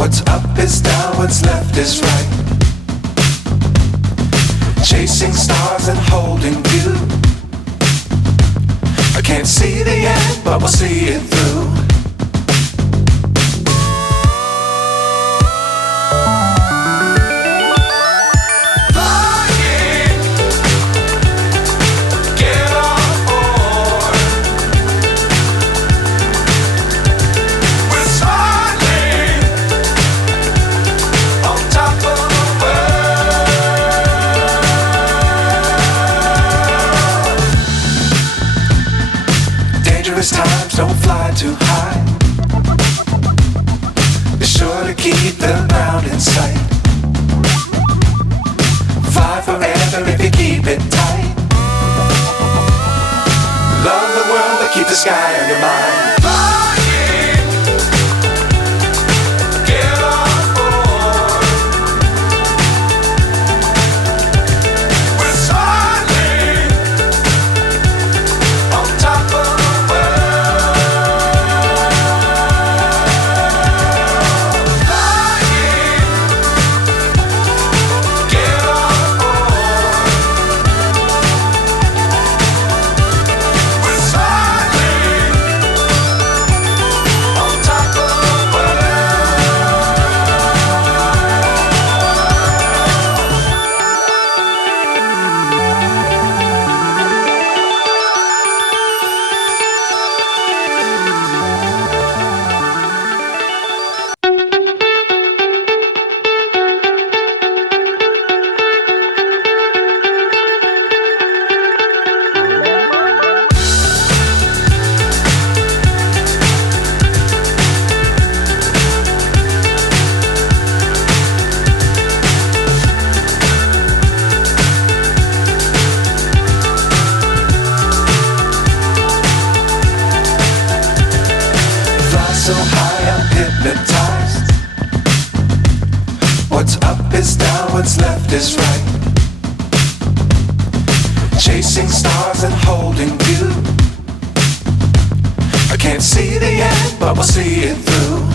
What's up is down, what's left is right. Chasing stars and holding you. I can't see the end, but we'll see it through. Times don't fly too high. Be sure to keep the ground in sight. Fly forever if you keep it tight. Love the world but keep the sky on your mind. So high I'm hypnotized. What's up is down, what's left is right. Chasing stars and holding you. I can't see the end, but we'll see it through.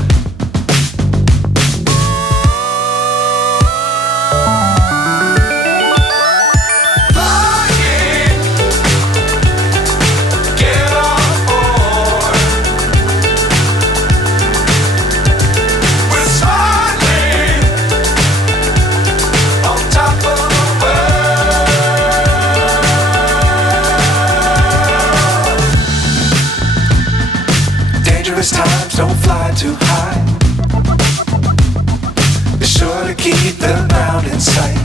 Times don't fly too high. Be sure to keep the ground in sight.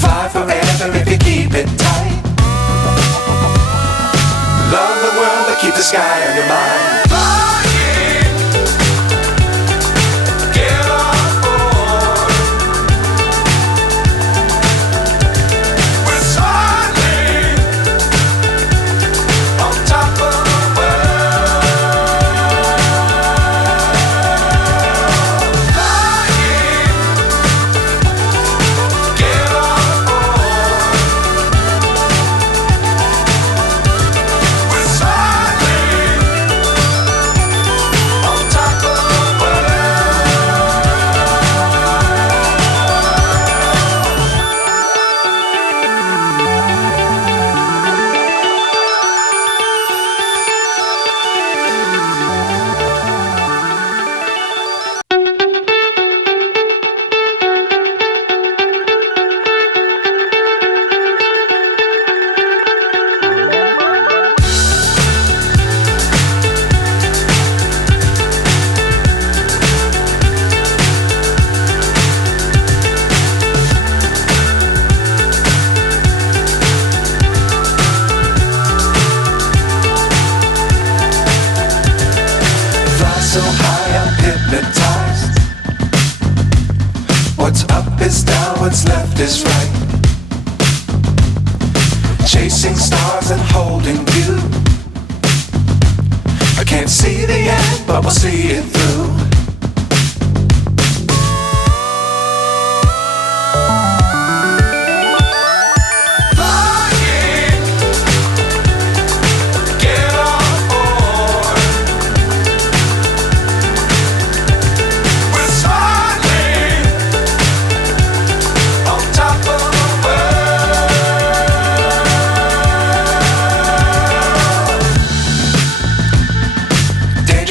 Fly forever if you keep it tight. Love the world but keep the sky on your mind. So high I'm hypnotized. What's up is down, what's left is right. Chasing stars and holding you. I can't see the end, but we'll see it through.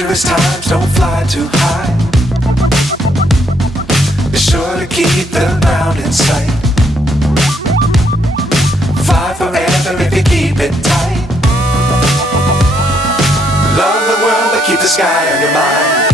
Dangerous times, don't fly too high. Be sure to keep the ground in sight. Fly forever if you keep it tight. Love the world, but keep the sky on your mind.